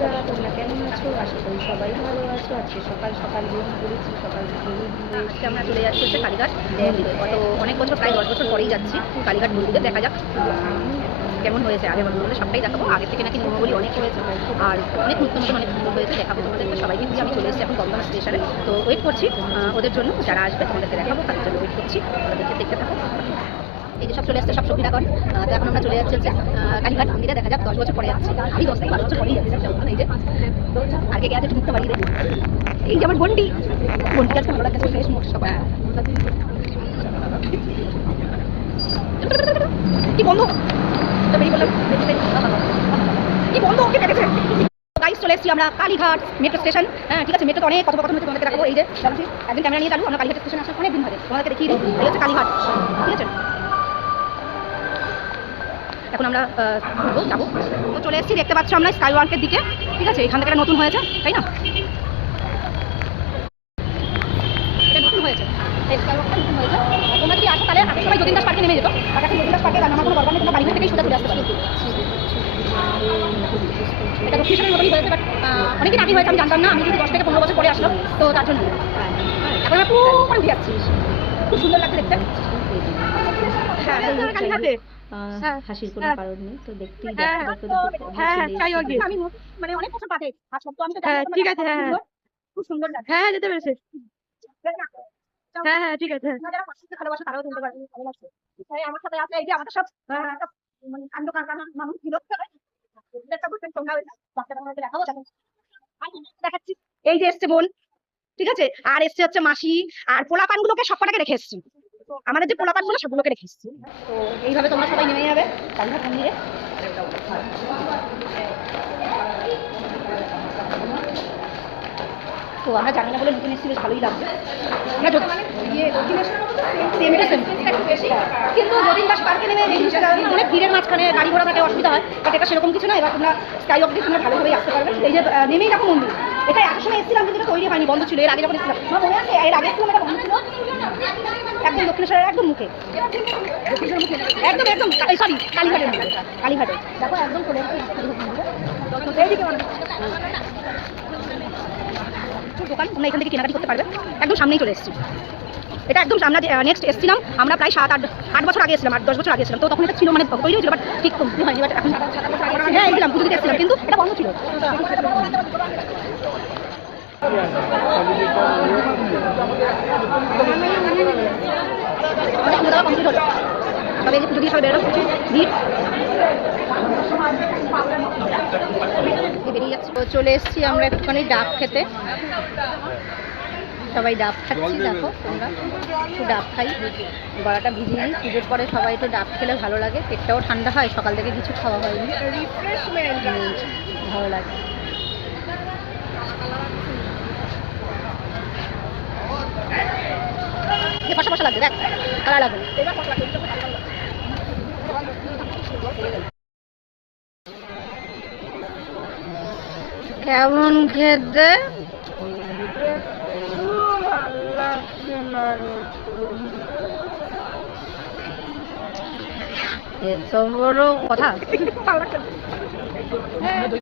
বন্ধুরা, তোমরা কেমন আছো? আশা করি সবাই ভালো আছো। আজকে সকাল সকাল বেরিয়ে পড়েছি। সকাল আজকে আমরা চলে যাচ্ছি হচ্ছে কালীঘাট মন্দিরে। গত অনেক বছর, প্রায় 10 বছর পরেই যাচ্ছি কালীঘাট মন্দিরে। দেখা যাক কেমন হয়েছে। আগে তোমাদের সবটাই দেখাবো। আগে থেকে নাকি নিয়মাবলী অনেক হয়েছে আর অনেক নতুন নতুন অনেক সুন্দর হয়েছে, দেখাবো তোমাদের। সবাইকে দিয়ে আমি চলে এসেছি এখন দমদম স্টেশনে। তো ওয়েট করছি ওদের জন্য, যারা আসবে তোমাদেরকে দেখাবো, তাদের জন্য ওয়েট করছি। দেখতে থাকো। এই যে সব চলে আসছে, সব সঙ্গীতাগণ। তো এখন আমরা চলে যাচ্ছি হচ্ছে কালীঘাট মন্দিরে। দেখা যাক 10 বছর পরে যাচ্ছি। আমি 10 থেকে 12 বছর পরেই যাচ্ছি। এই যে আগে গিয়ে আছে ঢুকতে পারি। এই যে আমার বন্ডি আজকে ভালো লাগছে, ফ্রেশ মুখ সবাই। কি বন্ধু কি বন্ধু ওকে পেরেছে। গাইস চলে এসেছি আমরা কালীঘাট মেট্রো স্টেশন। হ্যাঁ ঠিক আছে, মেট্রো অনেক কথোপকথন হচ্ছে, তোমাদেরকে দেখাবো। এই যে একদিন ক্যামেরা নিয়ে চালু, আমরা কালীঘাট স্টেশনে আসলে অনেক দিন ধরে তোমাদেরকে দেখিয়ে দিই। এই হচ্ছে কালীঘাট, ঠিক আছে। এখন আমরা যাবো। তো চলে এসেছি, দেখতে পাচ্ছ আমরা স্কাই ওয়ার্কের দিকে, ঠিক আছে। এখান থেকে নতুন হয়েছে, তাই না? এটা নতুন হয়েছে, এই স্কাই ওয়ার্কটা নতুন হয়েছে। তোমরা যদি আসো তাহলে আগে সবাই যতীন দাস পার্কে নেমে যেত, আর এখন যতীন দাস পার্কে নামার কোনো দরকার নেই। তোমরা কালীঘাট থেকেই সোজা চলে আসতে পারো। এটা দক্ষিণেশ্বরের মতনই হয়েছে, বাট অনেকদিন আগে হয়েছে, আমি জানতাম না। আমি যদি 10 থেকে 15 বছর পরে আসলাম, তো তার জন্য এখন আমরা পুরো উঠে যাচ্ছি। খুব সুন্দর লাগছে দেখতে। কালীঘাটে হাসির কোনো কারণ নেই, তো দেখতেই আমি মানে অনেক বছর বাদে আসলাম, তো আমি তো ঠিক আছে। খুব সুন্দর লাগছে। হ্যাঁ যেতে পেরেছে। হ্যাঁ ঠিক আছে। যারা পছন্দ ভালোবাসা তারাও শুনতে পারবে, ভালো লাগছে। আমার সাথে আছে এই যে আমাদের সব মানে কাণ্ড কারখানা মানুষ ছিল। দেখাচ্ছি, এই যে এসছে বোন, ঠিক আছে, আর এসছে হচ্ছে মাসি, আর পোলাপান গুলোকে সবকটাকে রেখে এসছি। আমাদের যে পোলাপান গুলো সবগুলোকে রেখে এসছি। তো এইভাবে তোমরা সবাই নেমে যাবে কালীঘাট মন্দিরে। তো আমরা জানি না বলে নতুন এসেছি, বেশ ভালোই লাগছে। কিন্তু যতীন দাস পার্কে নেমে অনেক ভিড়ের মাঝখানে গাড়ি ঘোড়া থাকে, অসুবিধা হয়। বাট এটা সেরকম কিছু না। এবার তোমরা স্কাই ওয়াক দিয়ে তোমরা ভালোভাবেই আসতে পারবে। এই যে নেমেই দেখো মন্দির। এটা এত সময় এসেছিলাম কিন্তু তৈরি হয়নি, বন্ধ ছিল। এর আগে যখন এসেছিলাম মনে আছে, এর আগে এসেছিলাম এটা বন্ধ ছিল একদম দক্ষিণেশ্বরের একদম মুখে, একদম একদম সরি কালীঘাটের মুখে। কালীঘাটে দেখো একদম চলে এসেছে দোকান। তোমরা এখান থেকে কেনাকাটি করতে পারবে, একদম সামনেই চলে এসেছি। এটা একদম আমরা নেক্সট এসেছিলাম আমরা প্রায় 7-8 বছর আগে এসেছিলাম, 8-10 বছর আগে এসেছিলাম। তো তখন এটা ছিল মানে তৈরি হয়েছিল, বাট ঠিক হয়নি। বাট এখন হ্যাঁ এসেছিলাম, পুজো দিতে এসেছিলাম, কিন্তু এটা বন্ধ ছিল। কমপ্লিট হলো, তবে এই যে পুজো দিয়ে সবাই বেরোলো, প্রচুর ভিড় বেরিয়ে যাচ্ছে। তো চলে এসেছি আমরা একটুখানি ডাব খেতে। সবাই ডাব খাচ্ছি, দেখো তোমরা একটু ডাব খাই, গলাটা ভিজিয়ে নিই। পুজোর পরে সবাই একটু ডাব খেলে ভালো লাগে, পেটটাও ঠান্ডা হয়। সকাল থেকে কিছু খাওয়া হয়নি, ভালো লাগে। কষা কষা লাগছে, দেখ কালা লাগবে। কেমন খেতে এত বড় কথা।